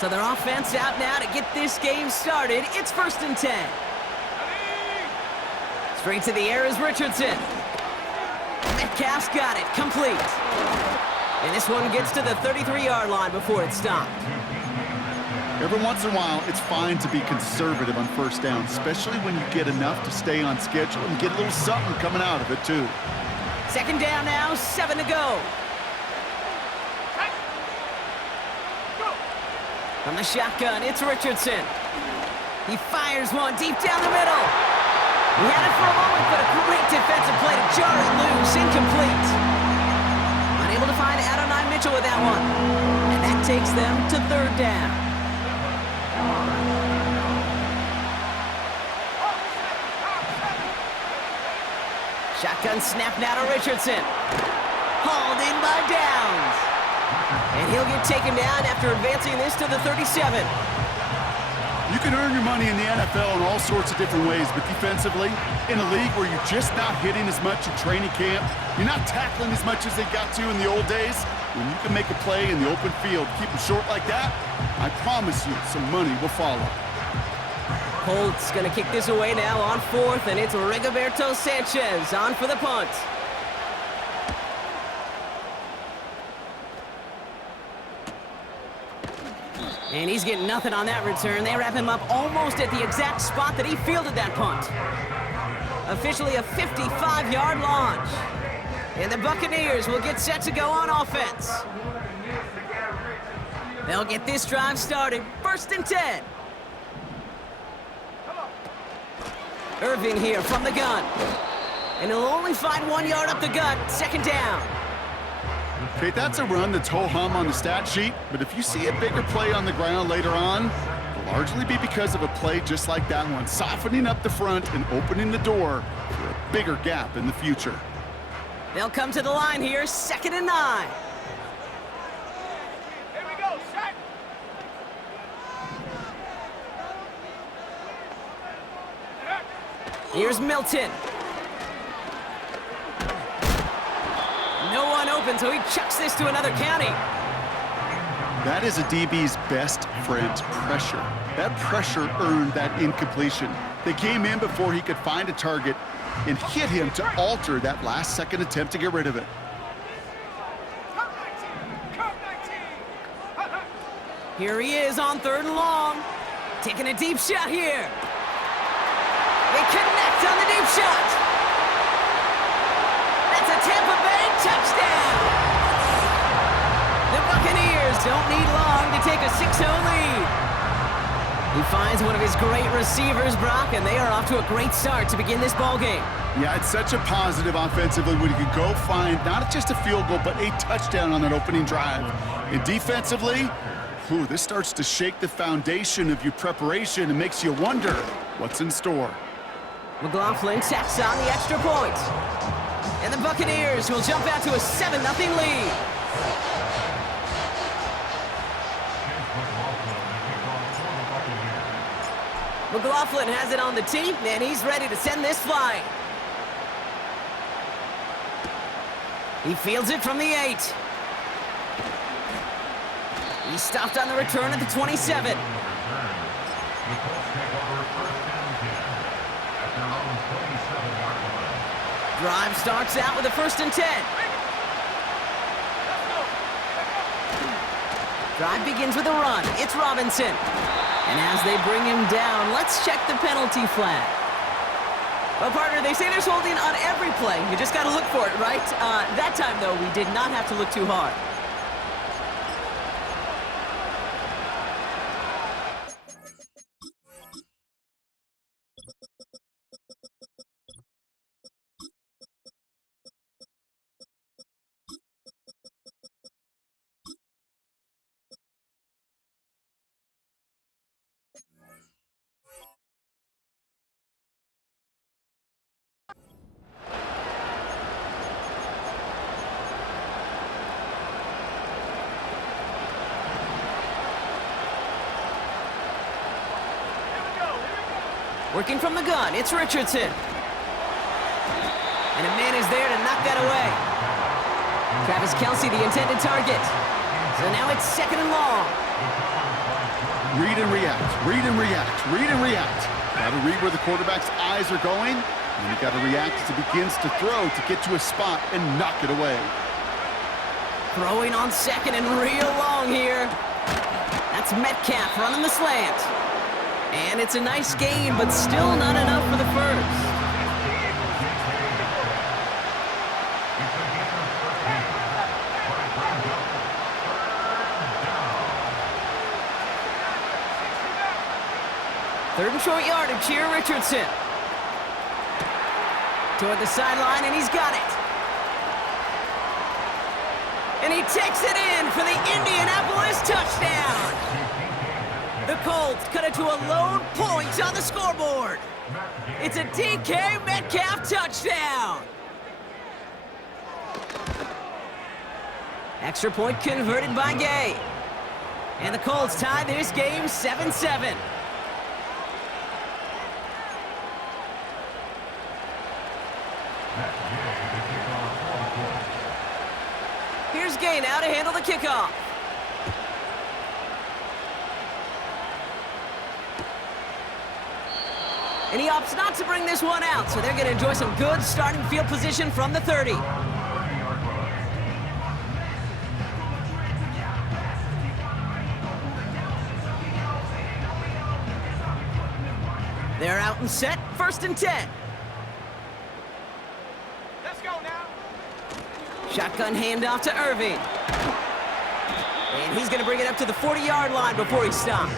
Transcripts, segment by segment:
So their offense out now to get this game started. It's 1st and 10. Straight to the air is Richardson. Metcalf's got it, complete. And this one gets to the 33-yard line before it's stopped. Every once in a while, it's fine to be conservative on 1st down, especially when you get enough to stay on schedule and get a little something coming out of it, too. 2nd down now, 7 to go. From the shotgun, it's Richardson. He fires one deep down the middle. He had it for a moment, but a great defensive play to jar it loose, incomplete. Unable to find Adonai Mitchell with that one. And that takes them to 3rd down. Shotgun snap now to Richardson. Hauled in by Downs. And he'll get taken down after advancing this to the 37. You can earn your money in the NFL in all sorts of different ways, but defensively, in a league where you're just not hitting as much in training camp, you're not tackling as much as they got to in the old days, when you can make a play in the open field, keep them short like that, I promise you some money will follow. Colts going to kick this away now on 4th, and it's Rigoberto Sanchez on for the punt. And he's getting nothing on that return. They wrap him up almost at the exact spot that he fielded that punt. Officially a 55-yard launch. And the Buccaneers will get set to go on offense. They'll get this drive started. 1st and 10. Irving here from the gun. And he'll only find 1 yard up the gut. 2nd down. Okay, that's a run that's ho-hum on the stat sheet, but if you see a bigger play on the ground later on, it'll largely be because of a play just like that one, softening up the front and opening the door for a bigger gap in the future. They'll come to the line here, 2nd and 9. Here we go, set. Here's Milton. No one open, so he chucks this to another county. That is a DB's best friend, pressure. That pressure earned that incompletion. They came in before he could find a target and hit him to alter that last-second attempt to get rid of it. Here he is on 3rd and long. Taking a deep shot here. They connect on the deep shot. That's a Tampa Bay touchdown. The Buccaneers don't need long to take a 6-0 lead. He finds one of his great receivers, Brock, and they are off to a great start to begin this ball game. Yeah, it's such a positive offensively when you can go find not just a field goal, but a touchdown on that opening drive. And defensively, this starts to shake the foundation of your preparation and makes you wonder what's in store. McLaughlin tacks on the extra point. And the Buccaneers will jump out to a 7-0 lead. McLaughlin has it on the tee, and he's ready to send this flying. He fields it from the 8. He's stopped on the return at the 27. Drive starts out with a 1st and 10. Drive begins with a run. It's Robinson. And as they bring him down, let's check the penalty flag. Well, partner, they say there's holding on every play. You just got to look for it, right? That time, though, we did not have to look too hard. Working from the gun, it's Richardson. And a man is there to knock that away. Travis Kelce, the intended target. So now it's 2nd and long. read and react, read and react, read and react. Got to read where the quarterback's eyes are going, and you got to react as he begins to throw to get to a spot and knock it away. Throwing on second and real long here. That's Metcalf running the slant. And it's a nice gain, but still not enough for the first. Third and short yardage here, Richardson. Toward the sideline, and he's got it. And he takes it in for the Indianapolis touchdown. The Colts cut it to a lone point on the scoreboard. It's a DK Metcalf touchdown. Extra point converted by Gay. And the Colts tie this game 7-7. Here's Gay now to handle the kickoff. And he opts not to bring this one out, so they're going to enjoy some good starting field position from the 30. They're out and set, 1st and 10. Let's go now. Shotgun handoff to Irving. And he's going to bring it up to the 40-yard line before he stopped.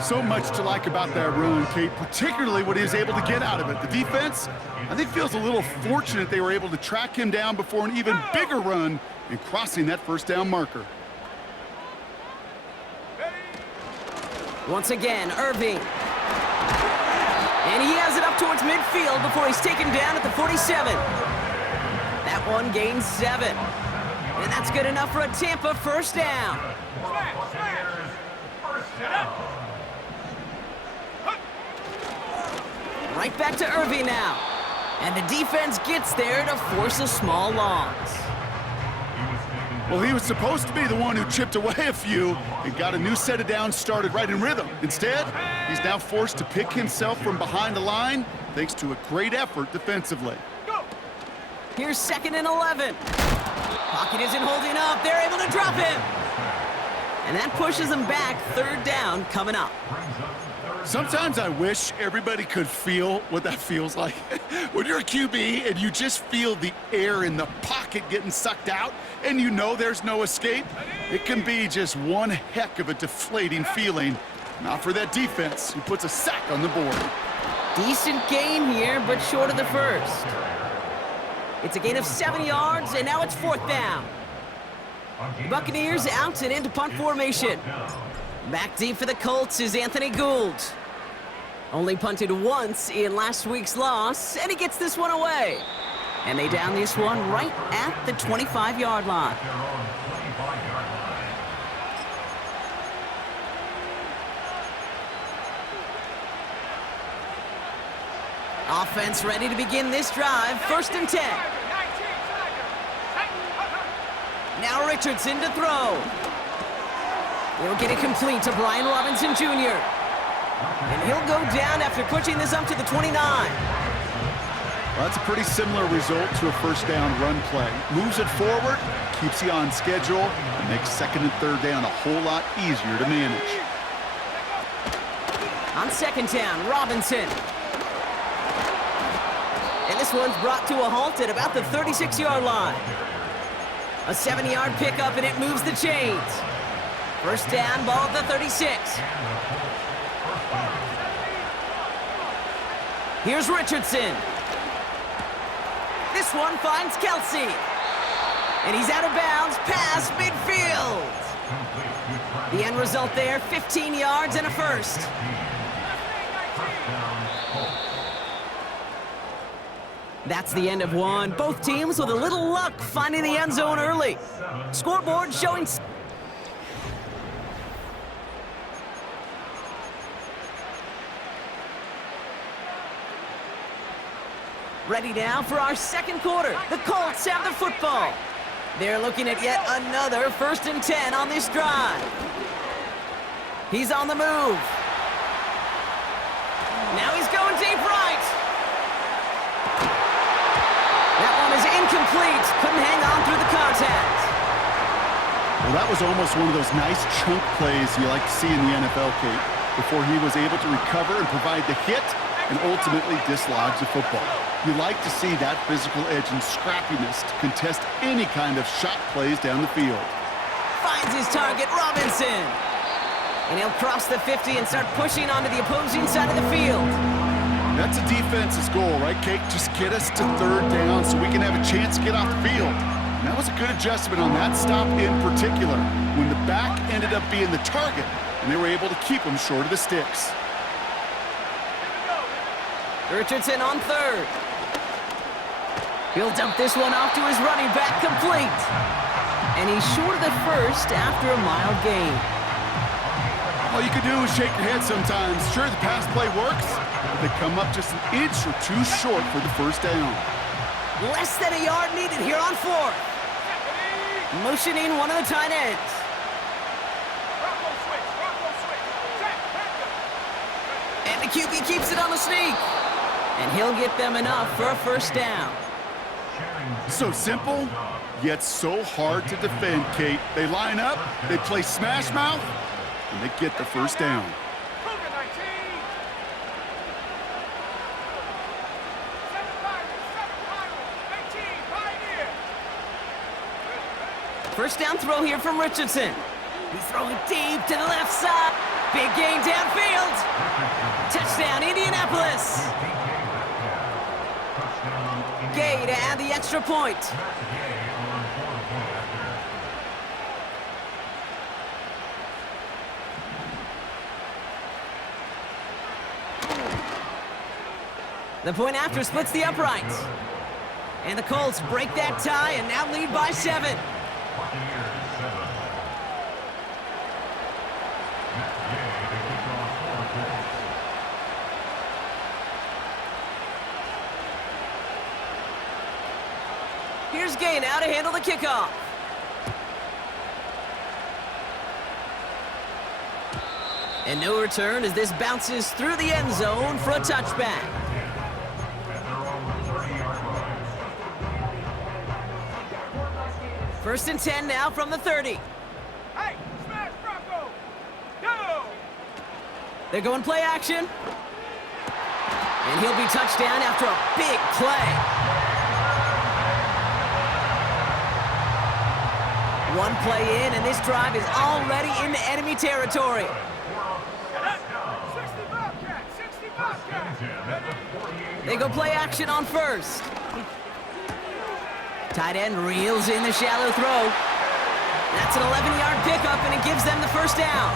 So much to like about that run, Kate, particularly what he was able to get out of it. The defense, I think, feels a little fortunate they were able to track him down before an even bigger run and crossing that first down marker. Once again, Irving. And he has it up towards midfield before he's taken down at the 47. That one gains 7. And that's good enough for a Tampa first down. Right back to Irving now. And the defense gets there to force a small loss. Well, he was supposed to be the one who chipped away a few and got a new set of downs started right in rhythm. Instead, he's now forced to pick himself from behind the line thanks to a great effort defensively. Here's 2nd and 11. Pocket isn't holding up. They're able to drop him. And that pushes them back. 3rd down coming up. Sometimes I wish everybody could feel what that feels like. When you're a QB and you just feel the air in the pocket getting sucked out and you know there's no escape, it can be just one heck of a deflating feeling. Not for that defense who puts a sack on the board. Decent gain here, but short of the first. It's a gain of 7 yards, and now it's 4th down. The Buccaneers out and into punt formation. Back deep for the Colts is Anthony Gould. Only punted once in last week's loss, and he gets this one away. And they down this one right at the 25-yard line. Offense ready to begin this drive. 1st and 10. Now Richardson to throw. He'll get it complete to Brian Robinson Jr. And he'll go down after pushing this up to the 29. Well, that's a pretty similar result to a first down run play. Moves it forward, keeps you on schedule, and makes 2nd and 3rd down a whole lot easier to manage. On 2nd down, Robinson. And this one's brought to a halt at about the 36-yard line. A 7-yard pickup, and it moves the chains. First down, ball at the 36. Here's Richardson. This one finds Kelsey. And he's out of bounds past midfield. The end result there, 15 yards and a first. That's the end of one. Both teams with a little luck finding the end zone early. Scoreboard showing... Ready now for our 2nd quarter. The Colts have the football. They're looking at yet another 1st and 10 on this drive. He's on the move. Now he's going deep right. That one is incomplete. Couldn't hang on through the contact. Well, that was almost one of those nice chunk plays you like to see in the NFL, Kate, before he was able to recover and provide the hit and ultimately dislodge the football. You like to see that physical edge and scrappiness to contest any kind of shot plays down the field. Finds his target, Robinson. And he'll cross the 50 and start pushing onto the opposing side of the field. That's a defense's goal, right, Kate? Just get us to third down so we can have a chance to get off the field. And that was a good adjustment on that stop in particular, when the back ended up being the target, and they were able to keep him short of the sticks. Richardson on third. He'll dump this one off to his running back, complete. And he's short of the first after a mild gain. All you can do is shake your head sometimes. Sure, the pass play works, but they come up just an inch or two short for the first down. Less than a yard needed here on fourth. Motioning one of the tight ends. And the QB keeps it on the sneak. And he'll get them enough for a first down. So simple, yet so hard to defend, Kate. They line up, they play smash mouth, and they get the first down. First down throw here from Richardson. He's throwing deep to the left side. Big gain downfield. Touchdown, Indianapolis. Gay to add the extra point. The point after splits the uprights. And the Colts break that tie and now lead by 7. Here's Gay now to handle the kickoff. And no return as this bounces through the end zone for a touchback. First and 10 now from the 30. Hey, smash Bronco! Go! They're going play action. And he'll be touchdown after a big play. One play in, and this drive is already into enemy territory. 60 Bobcats! 60 Bobcats! They go play action on first. Tight end reels in the shallow throw. That's an 11-yard pickup, and it gives them the first down.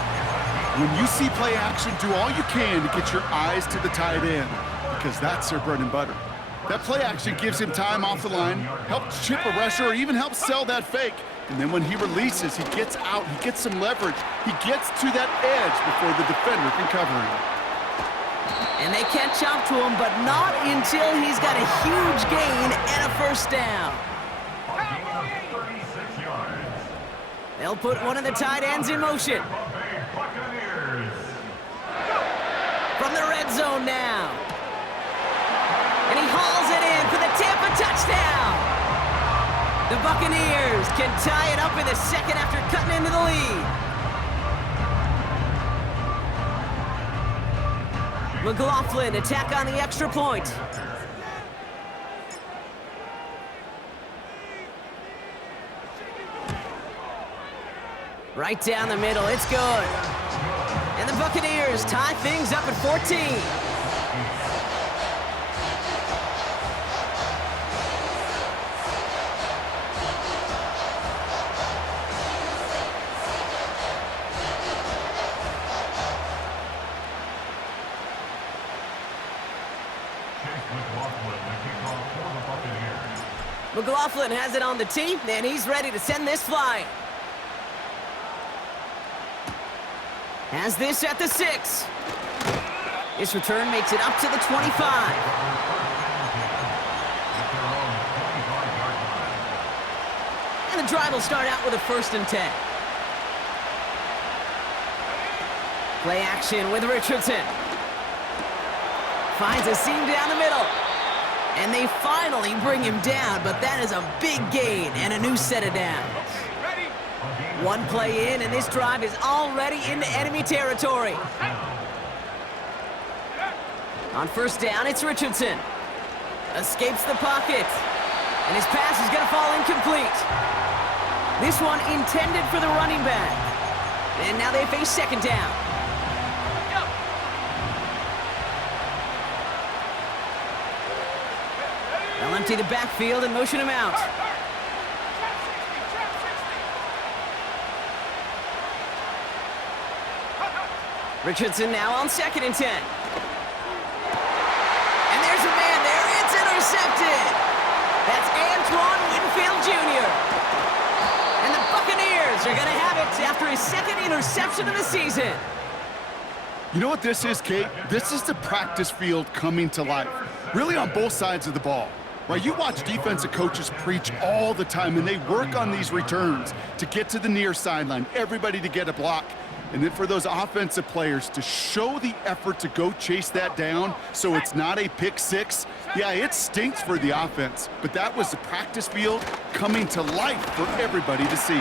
When you see play action, do all you can to get your eyes to the tight end, because that's their bread and butter. That play action gives him time off the line, helps chip a rusher, or even helps sell that fake. And then when he releases, he gets out, he gets some leverage. He gets to that edge before the defender can cover him. And they catch up to him, but not until he's got a huge gain and a first down. They'll put one of the tight ends in motion. From the red zone now. And he hauls it in for the Tampa touchdown. The Buccaneers can tie it up in the second after cutting into the lead. McLaughlin attack on the extra point. Right down the middle, it's good. And the Buccaneers tie things up at 14. McLaughlin has it on the tee, and he's ready to send this flying. Has this at the 6. This return makes it up to the 25. And the drive will start out with a 1st and 10. Play action with Richardson. Finds a seam down the middle. And they finally bring him down, but that is a big gain and a new set of downs. Ready? One play in, and this drive is already into enemy territory. On first down, it's Richardson. Escapes the pocket. And his pass is going to fall incomplete. This one intended for the running back. And now they face second down. Go. They'll empty the backfield and motion him out. Trap 60, Richardson now on 2nd and 10. And there's a man there. It's intercepted. That's Antoine Winfield Jr. And the Buccaneers are going to have it after his second interception of the season. You know what this is, Kate? This is the practice field coming to life, really on both sides of the ball. Right, you watch defensive coaches preach all the time, and they work on these returns to get to the near sideline, everybody to get a block. And then for those offensive players to show the effort to go chase that down so it's not a pick six, yeah, it stinks for the offense. But that was the practice field coming to life for everybody to see.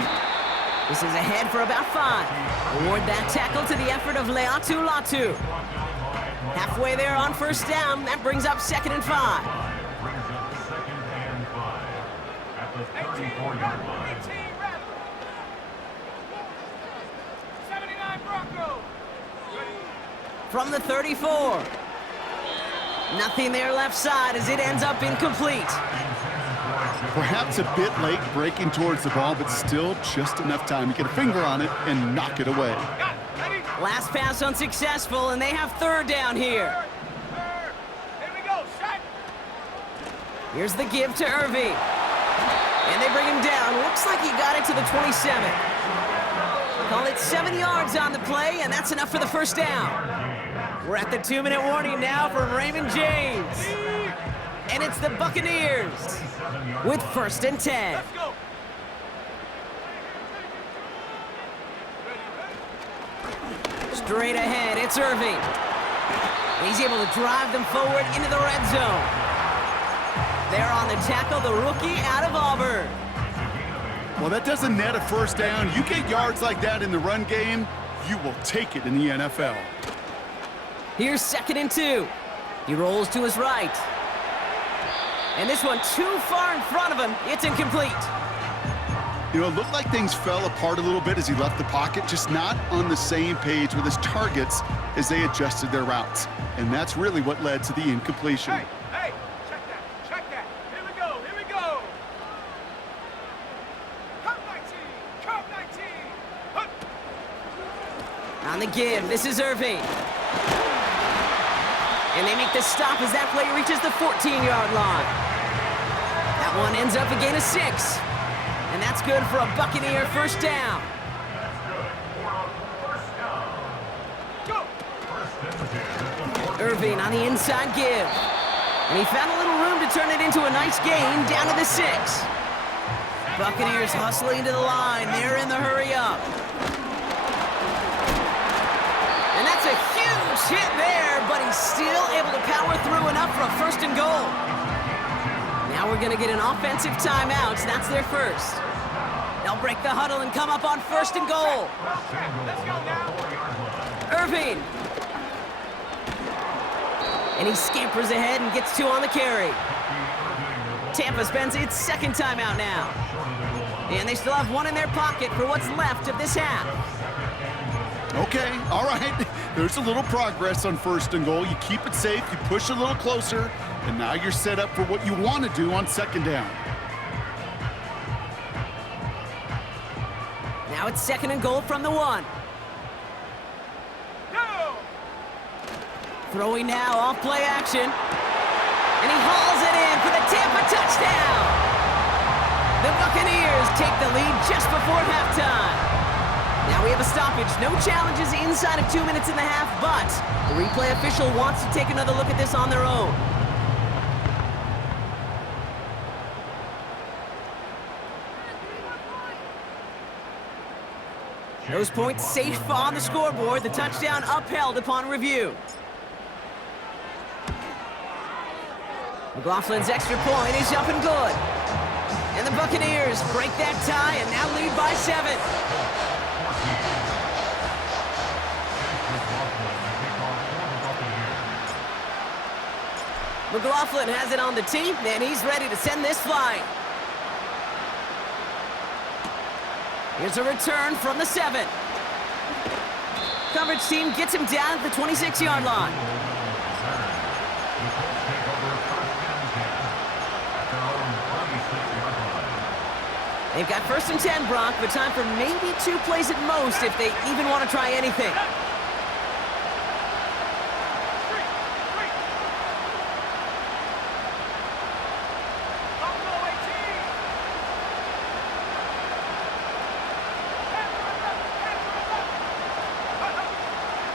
This is ahead for about 5. Award that tackle to the effort of Leatu Latu. Halfway there on first down, that brings up 2nd and 5. 18, 18, rep. 79 Broncos. Ready? From the 34. Nothing there left side as it ends up incomplete. Perhaps a bit late breaking towards the ball, but still just enough time to get a finger on it and knock it away. Got it. Ready? Last pass unsuccessful, and they have third down here. Third. Here we go. Set. Here's the give to Irving. And they bring him down. Looks like he got it to the 27. Call it 7 yards on the play, and that's enough for the first down. We're at the 2-minute warning now from Raymond James. And it's the Buccaneers with 1st and 10. Let's go. Straight ahead, it's Irving. He's able to drive them forward into the red zone. There on the tackle, the rookie out of Auburn. Well, that doesn't net a first down. You get yards like that in the run game, you will take it in the NFL. Here's 2nd and 2. He rolls to his right. And this one too far in front of him. It's incomplete. You know, it looked like things fell apart a little bit as he left the pocket, just not on the same page with his targets as they adjusted their routes. And that's really what led to the incompletion. Hey, hey, check that, check that. Here we go, here we go. Curve 19. Hup. On the give, this is Irving. And they make the stop as that play reaches the 14-yard line. That one ends up a gain of 6. And that's good for a Buccaneer first down. Go. Irving on the inside give. And he found a little room to turn it into a nice gain down to the 6. Buccaneers hustling to the line. They're in the hurry up. And that's a huge hit there, but he's still able to power through enough for a 1st and goal. Now we're going to get an offensive timeout. That's their first. They'll break the huddle and come up on 1st and goal. Let's go now. Irving. And he scampers ahead and gets 2 on the carry. Tampa spends its 2nd timeout now. And they still have 1 in their pocket for what's left of this half. Okay, all right. There's a little progress on 1st and goal. You keep it safe, you push a little closer, and now you're set up for what you want to do on 2nd down. Now it's 2nd and goal from the 1. Go. Throwing now off play action. And he hauls it in for the Tampa touchdown. The Buccaneers take the lead just before halftime. Now we have a stoppage. No challenges inside of 2 minutes and a half, but the replay official wants to take another look at this on their own. Those points safe on the scoreboard. The touchdown upheld upon review. McLaughlin's extra point is up and good. And the Buccaneers break that tie and now lead by 7. McLaughlin has it on the tee, and he's ready to send this flying. Here's a return from the 7. Coverage team gets him down at the 26-yard line. They've got 1st and 10, Brock, but time for maybe 2 plays at most if they even want to try anything.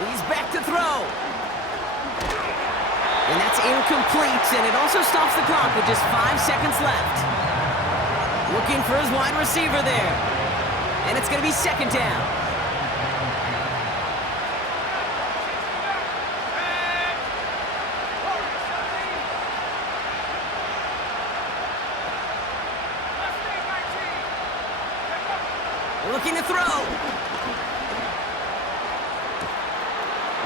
He's back to throw. And that's incomplete, and it also stops the clock with just 5 seconds left. Looking for his wide receiver there. And it's going to be 2nd down. Looking to throw.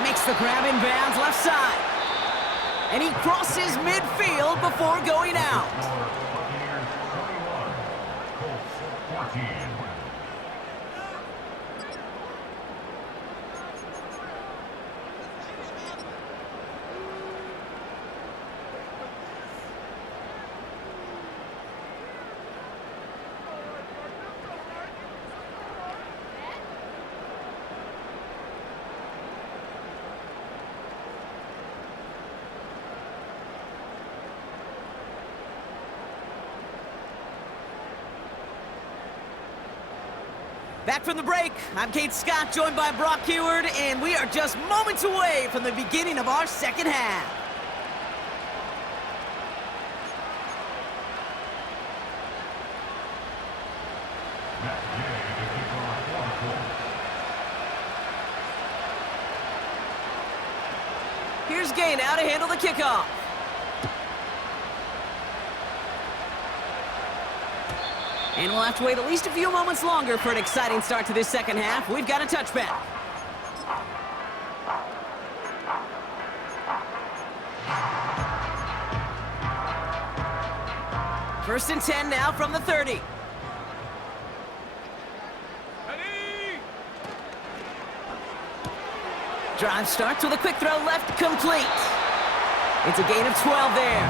Makes the grab in bounds left side. And he crosses midfield before going out. Colts 14. Back from the break, I'm Kate Scott, joined by Brock Heward, and we are just moments away from the beginning of our second half. Here's Gay now to handle the kickoff. And we'll have to wait at least a few moments longer for an exciting start to this second half. We've got a touchback. First and 10 now from the 30. Drive starts with a quick throw left, complete. It's a gain of 12 there.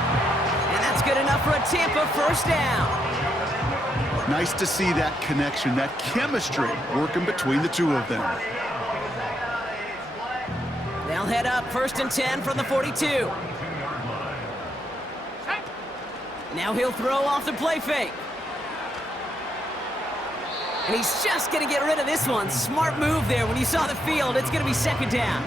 And that's good enough for a Tampa first down. Nice to see that connection, that chemistry working between the two of them. They'll head up 1st and 10 from the 42. Now he'll throw off the play fake. And he's just going to get rid of this one. Smart move there. When you saw the field, it's going to be 2nd down.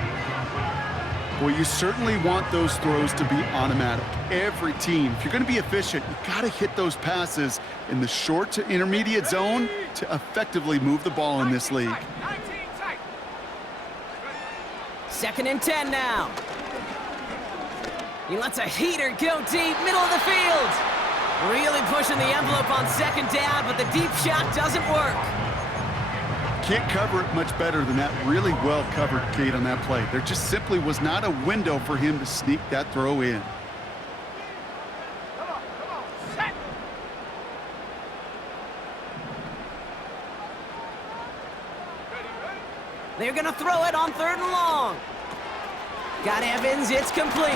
Well, you certainly want those throws to be automatic. Every team, if you're going to be efficient, you got to hit those passes in the short to intermediate zone to effectively move the ball in this league. 2nd and 10 now. He lets a heater go deep, middle of the field. Really pushing the envelope on 2nd down, but the deep shot doesn't work. Can't cover it much better than that. Really well covered, Kate, on that play. There just simply was not a window for him to sneak that throw in. Come on, set. They're going to throw it on 3rd and long. Got Evans, it's complete.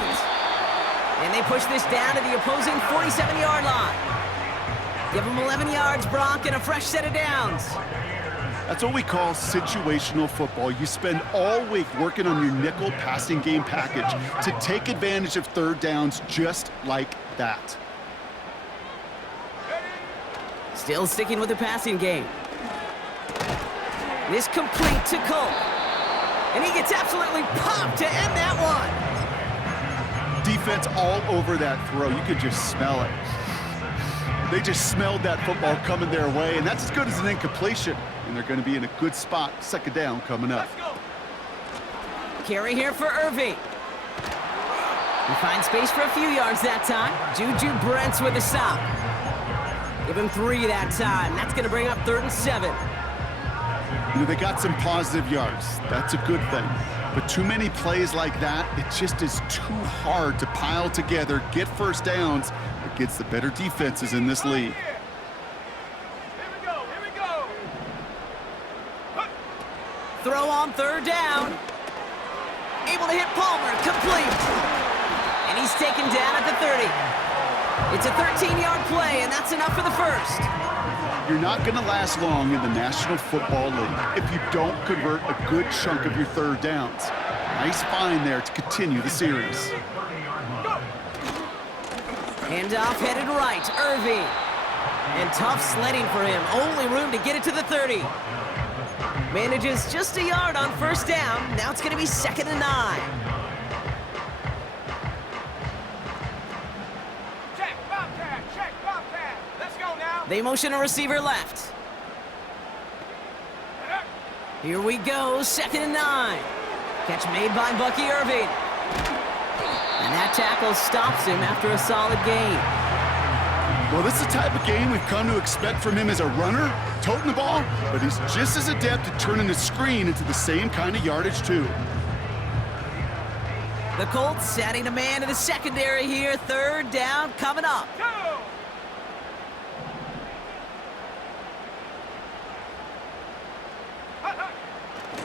And they push this down to the opposing 47-yard line. Give them 11 yards, Brock, and a fresh set of downs. That's what we call situational football. You spend all week working on your nickel passing game package to take advantage of 3rd downs just like that. Still sticking with the passing game. This complete to Colt. And he gets absolutely popped to end that one. Defense all over that throw. You could just smell it. They just smelled that football coming their way, and that's as good as an incompletion. and they're going to be in a good spot, second down coming up. Let's go. Carry here for Irving. He finds space for a few yards that time. Juju Brents with a stop. Give him 3 that time. That's going to bring up 3rd and 7. You know, they got some positive yards. That's a good thing. But too many plays like that, it just is too hard to pile together, get first downs against the better defenses in this league. Here we go. Here we go. Throw on 3rd down. Able to hit Palmer. Complete. And he's taken down at the 30. It's a 13-yard play, and that's enough for the first. You're not going to last long in the National Football League if you don't convert a good chunk of your 3rd downs. Nice find there to continue the series. Handoff headed right. Irving. And tough sledding for him. Only room to get it to the 30. Manages just a yard on 1st down. Now it's going to be 2nd and 9. Check, Bobcat. Check, Bobcat. Let's go now. They motion a receiver left. Here we go, 2nd and 9. Catch made by Bucky Irving. And that tackle stops him after a solid gain. Well, this is the type of game we've come to expect from him as a runner, toting the ball, but he's just as adept at turning the screen into the same kind of yardage, too. The Colts adding a man to the secondary here. 3rd down coming up. Go.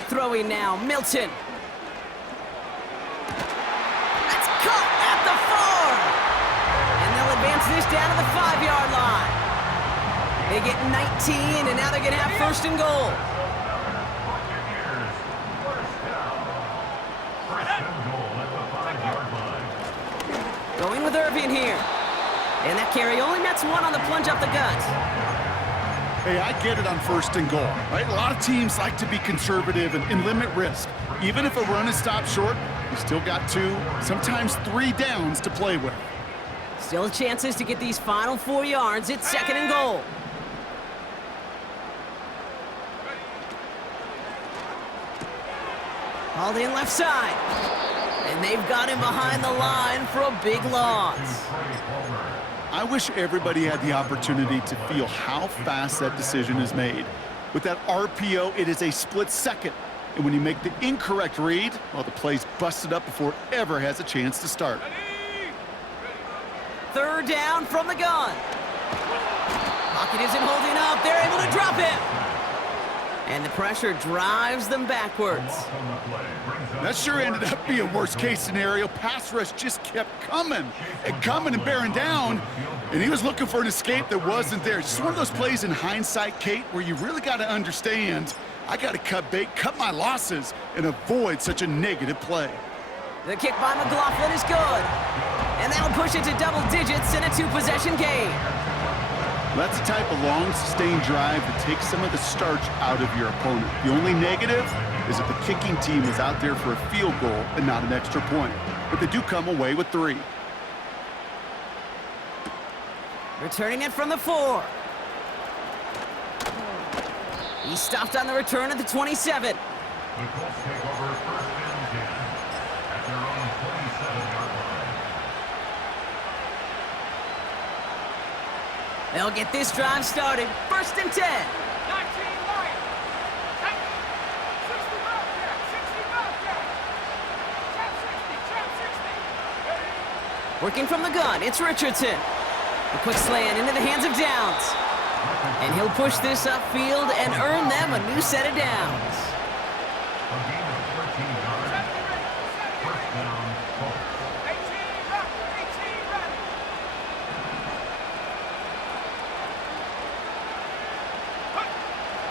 Throwing now, Milton. That's caught at the 4. And they'll advance this down to the 5-yard line. They get 19, and now they're going to have 1st and goal. Going with Irving here. And that carry only nets 1 on the plunge up the gut. Hey, I get it on 1st and goal, right? A lot of teams like to be conservative and limit risk. Even if a run is stopped short, you still got 2, sometimes 3 downs to play with. Still chances to get these final 4 yards. It's 2nd and goal. Hauled in left side. And they've got him behind the line for a big loss. I wish everybody had the opportunity to feel how fast that decision is made. With that RPO, it is a split second. And when you make the incorrect read, well, the play's busted up before it ever has a chance to start. 3rd down from the gun. Pocket isn't holding up. They're able to drop him. And the pressure drives them backwards. That sure ended up being a worst-case scenario. Pass rush just kept coming and bearing down, and he was looking for an escape that wasn't there. Just one of those plays in hindsight, Kate, where you really got to understand, I got to cut bait, cut my losses, and avoid such a negative play. The kick by McLaughlin is good. And that'll push it to double digits in a 2-possession game. That's the type of long, sustained drive that takes some of the starch out of your opponent. The only negative is that the kicking team is out there for a field goal and not an extra point. But they do come away with 3. Returning it from the 4. He stopped on the return at the 27. The Colts take over 1st and 10 at their own 27-yard line. They'll get this drive started. 1st and 10. 19 Lions. 60 Bobcat. 60 Bobcat. Trap 60. Working from the gun, it's Richardson. A quick slant into the hands of Downs. And he'll push this upfield and earn them a new set of downs. A gain of 13 yards. 1st down, Colts. 18 ready. 18 ready.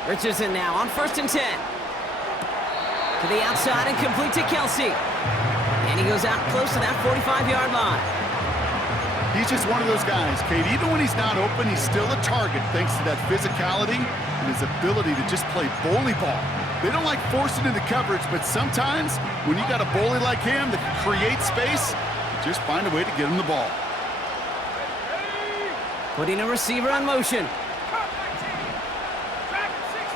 Richardson now on 1st and 10. To the outside and complete to Kelsey. And he goes out close to that 45-yard line. He's just one of those guys, Kate. Even when he's not open, he's still a target thanks to that physicality and his ability to just play bully ball. They don't like forcing into coverage, but sometimes when you got a bully like him that can create space, you just find a way to get him the ball. Putting a receiver on motion. Cut 19. Track 60.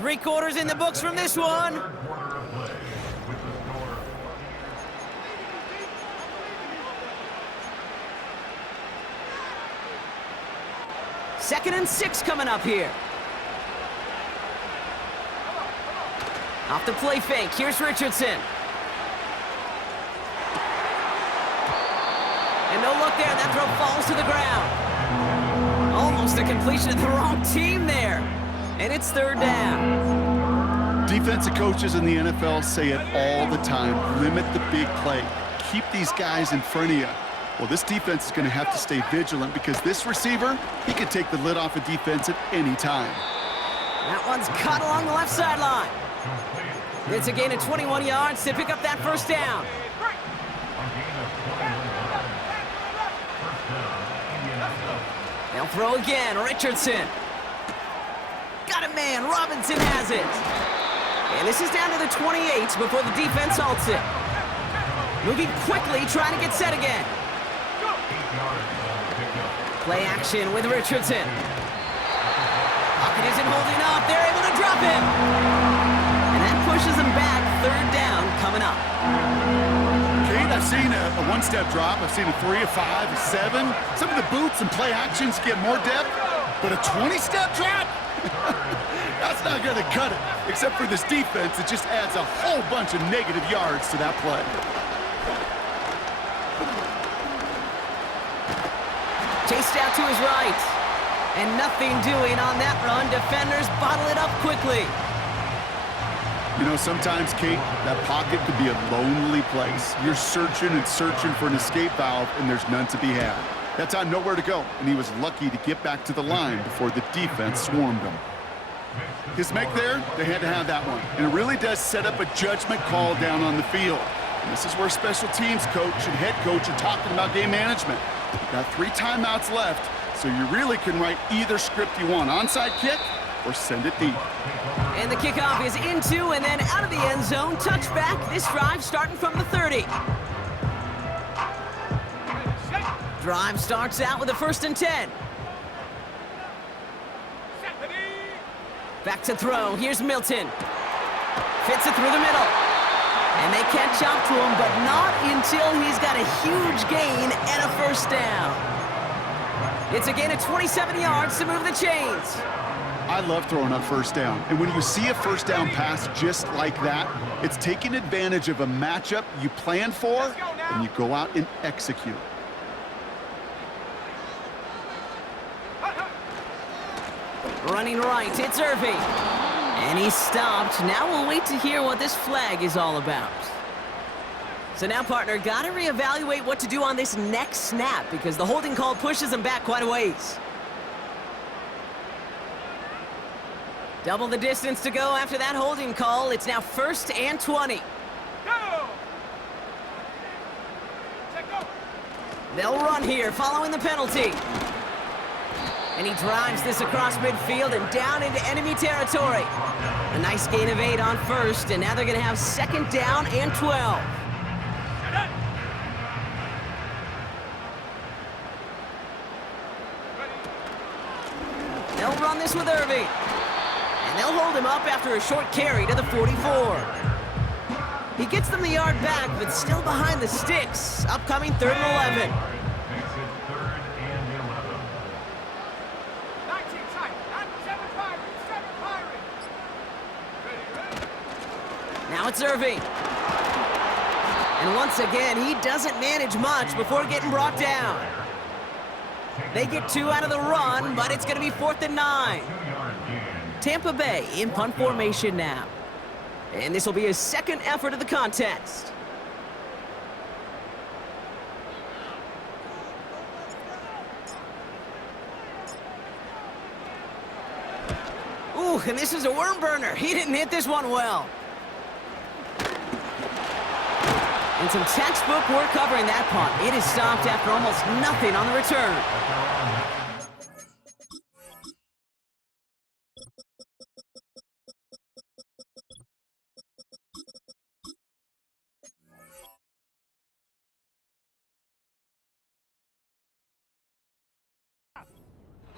3 quarters in the books from this one. Third quarter of play with the score. Second and 6 coming up here. Off the play fake, here's Richardson. And no look there, that throw falls to the ground. Almost a completion of the wrong team there. And it's third down. Defensive coaches in the NFL say it all the time. Limit the big play. Keep these guys in front of you. Well, this defense is going to have to stay vigilant because this receiver, he can take the lid off a defense at any time. That one's caught along the left sideline. It's a gain of 21 yards to pick up that first down. They'll throw again, Richardson. Got a man, Robinson has it. And this is down to the 28 before the defense halts it. Moving quickly, trying to get set again. Play action with Richardson. Pocket isn't holding up, they're able to drop him. And that pushes them back, third down coming up. Kate, I've seen a one-step drop. I've seen a 3, a 5, a 7. Some of the boots and play actions get more depth, but a 20-step drop? That's not going to cut it. Except for this defense, it just adds a whole bunch of negative yards to that play. Chased out to his right. And nothing doing on that run. Defenders bottle it up quickly. You know, sometimes, Kate, that pocket could be a lonely place. You're searching and searching for an escape valve, and there's none to be had. That time, nowhere to go, and he was lucky to get back to the line before the defense swarmed him. His make there, they had to have that one. And it really does set up a judgment call down on the field. And this is where special teams coach and head coach are talking about game management. You've got 3 timeouts left, so you really can write either script you want. Onside kick or send it deep. And the kickoff is into and then out of the end zone. Touchback, this drive starting from the 30. Drive starts out with a 1st and 10. Back to throw, here's Milton. Fits it through the middle. And they catch up to him, but not until he's got a huge gain and a 1st down. It's a gain of 27 yards to move the chains. I love throwing up 1st down. And when you see a 1st down pass just like that, it's taking advantage of a matchup you plan for, and you go out and execute. Running right, it's Irving. And he's stopped. Now we'll wait to hear what this flag is all about. So now, partner, got to reevaluate what to do on this next snap because the holding call pushes him back quite a ways. Double the distance to go after that holding call. It's now 1st and 20. They'll run here following the penalty. And he drives this across midfield and down into enemy territory. A nice gain of 8 on 1st, and now they're going to have 2nd down and 12. They'll run this with Irving. And they'll hold him up after a short carry to the 44. He gets them the yard back, but still behind the sticks. Upcoming 3rd and 11. Now it's Irving. And once again, he doesn't manage much before getting brought down. They get 2 out of the run, but it's going to be 4th and 9. Tampa Bay in punt formation now. And this will be his 2nd effort of the contest. Ooh, and this is a worm burner. He didn't hit this one well. And some textbook work covering that punt. It is stopped after almost nothing on the return.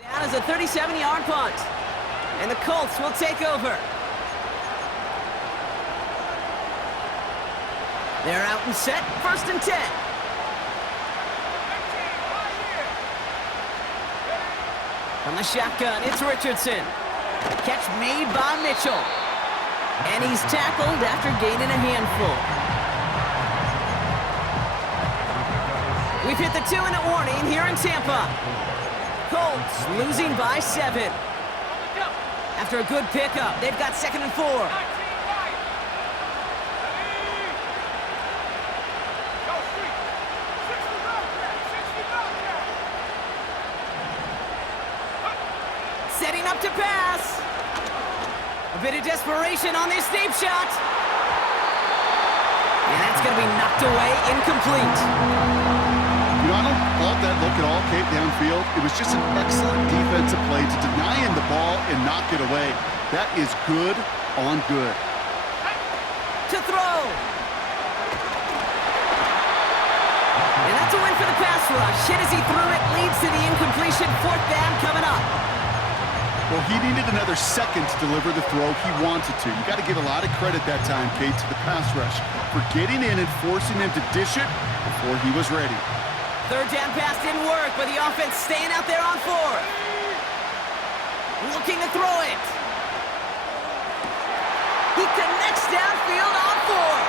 That is a 37-yard punt. And the Colts will take over. They're out and set, 1st and 10. From the shotgun, it's Richardson. Catch made by Mitchell. And he's tackled after gaining a handful. We've hit the 2-minute warning here in Tampa. Colts losing by 7. After a good pickup, they've got 2nd and 4. Setting up to pass. A bit of desperation on this deep shot. And that's going to be knocked away, incomplete. You know, I don't fault that look at all, Kate, downfield. It was just an excellent defensive play to deny him the ball and knock it away. That is good on good. To throw. And that's a win for the pass rush. Hit as he threw it, leads to the incompletion. 4th down coming up. Well, he needed another second to deliver the throw he wanted to. You got to give a lot of credit that time, Kate, to the pass rush for getting in and forcing him to dish it before he was ready. 3rd down pass didn't work, but the offense staying out there on 4th. Looking to throw it. He connects downfield on 4th.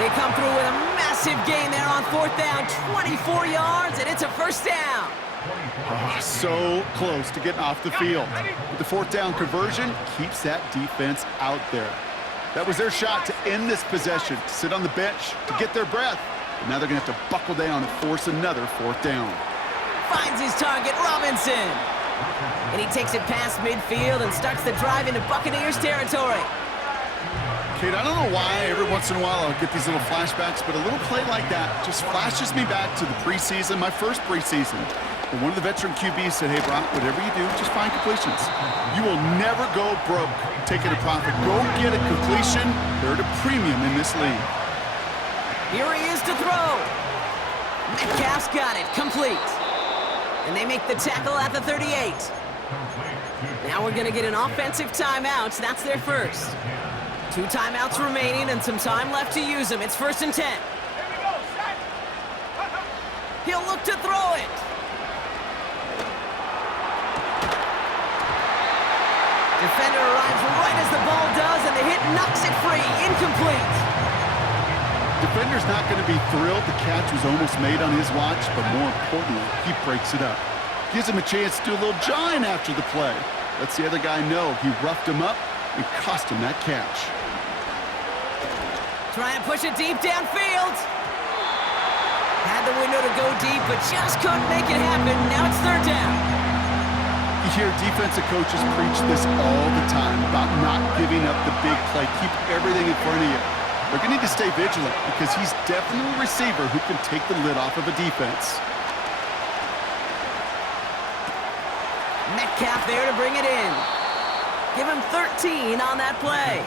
They come through with a massive gain there on 4th down, 24 yards, and it's a 1st down. Oh, so close to getting off the field. But the 4th down conversion keeps that defense out there. That was their shot to end this possession, to sit on the bench, to get their breath. And now they're going to have to buckle down and force another 4th down. Finds his target, Robinson. And he takes it past midfield and starts the drive into Buccaneers territory. Kate, I don't know why every once in a while I'll get these little flashbacks, but a little play like that just flashes me back to the preseason, my first preseason. And one of the veteran QBs said, hey, Brock, whatever you do, just find completions. You will never go broke taking a profit. Go get a completion. They're at a premium in this league. Here he is to throw. Metcalf's got it, complete. And they make the tackle at the 38. Now we're going to get an offensive timeout. That's their first. 2 timeouts remaining and some time left to use them. It's 1st and 10. He'll look to throw it. Defender arrives right as the ball does, and the hit knocks it free. Incomplete. Defender's not going to be thrilled the catch was almost made on his watch, but more importantly, he breaks it up. Gives him a chance to do a little jawing after the play. Lets the other guy know he roughed him up and cost him that catch. Trying to push it deep downfield. Had the window to go deep, but just couldn't make it happen. Now it's 3rd down. You hear defensive coaches preach this all the time about not giving up the big play. Keep everything in front of you. They're going to need to stay vigilant because he's definitely a receiver who can take the lid off of a defense. Metcalf there to bring it in. Give him 13 on that play.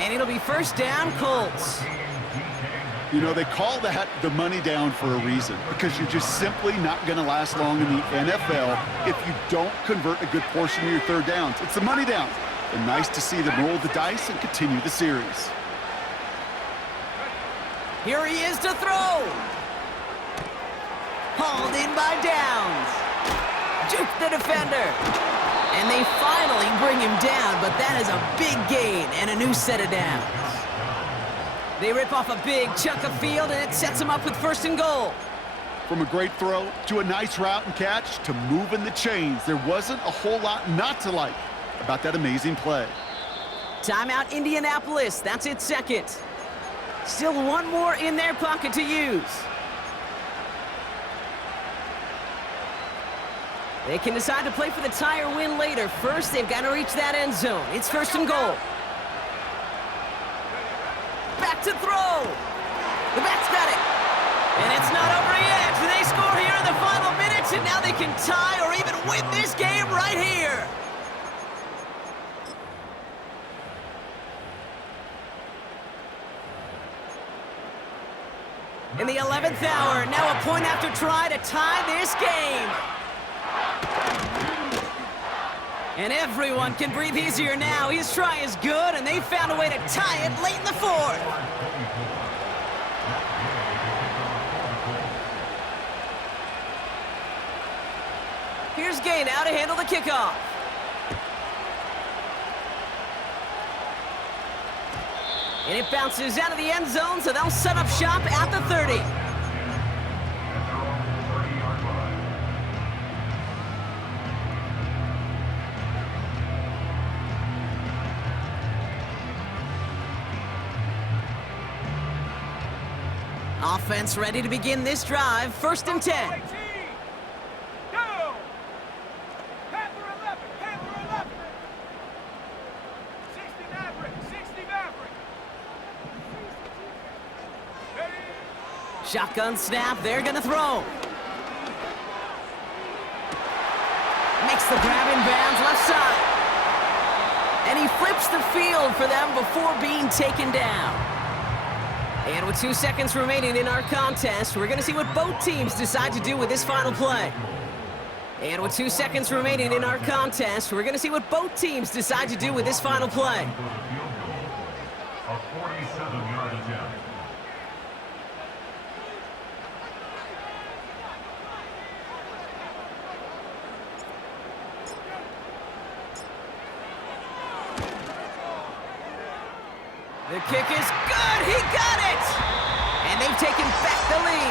And it'll be 1st down, Colts. You know, they call that the money down for a reason because you're just simply not going to last long in the NFL if you don't convert a good portion of your 3rd downs. It's the money down. And nice to see them roll the dice and continue the series. Here he is to throw. Hauled in by Downs. Juke the defender. And they finally bring him down, but that is a big gain and a new set of downs. They rip off a big chunk of field, and it sets him up with 1st and goal. From a great throw to a nice route and catch to moving the chains, there wasn't a whole lot not to like about that amazing play. Timeout, Indianapolis. That's its 2nd. Still 1 more in their pocket to use. They can decide to play for the tie or win later. First, they've got to reach that end zone. It's 1st and goal. Back to throw. The back's got it. And it's not over yet. They score here in the final minutes, and now they can tie or even win this game right here. In the 11th hour, now a point after try to tie this game. And everyone can breathe easier now. His try is good, and they found a way to tie it late in the 4th. Here's Gay now to handle the kickoff. And it bounces out of the end zone, so they'll set up shop at the 30. At their own 30-yard line. Offense ready to begin this drive. 1st and 10. Go! Panther 11, Panther 11. 60 Maverick, 60 Maverick. Ready? Shotgun snap, they're gonna throw. Makes the grab in bounds left side. And he flips the field for them before being taken down. And with 2 seconds remaining in our contest, we're gonna see what both teams decide to do with this final play. And with 2 seconds remaining in our contest, we're gonna see what both teams decide to do with this final play. For the field goal. A 47-yard attempt. The kick is good. He got it. And they've taken back the lead.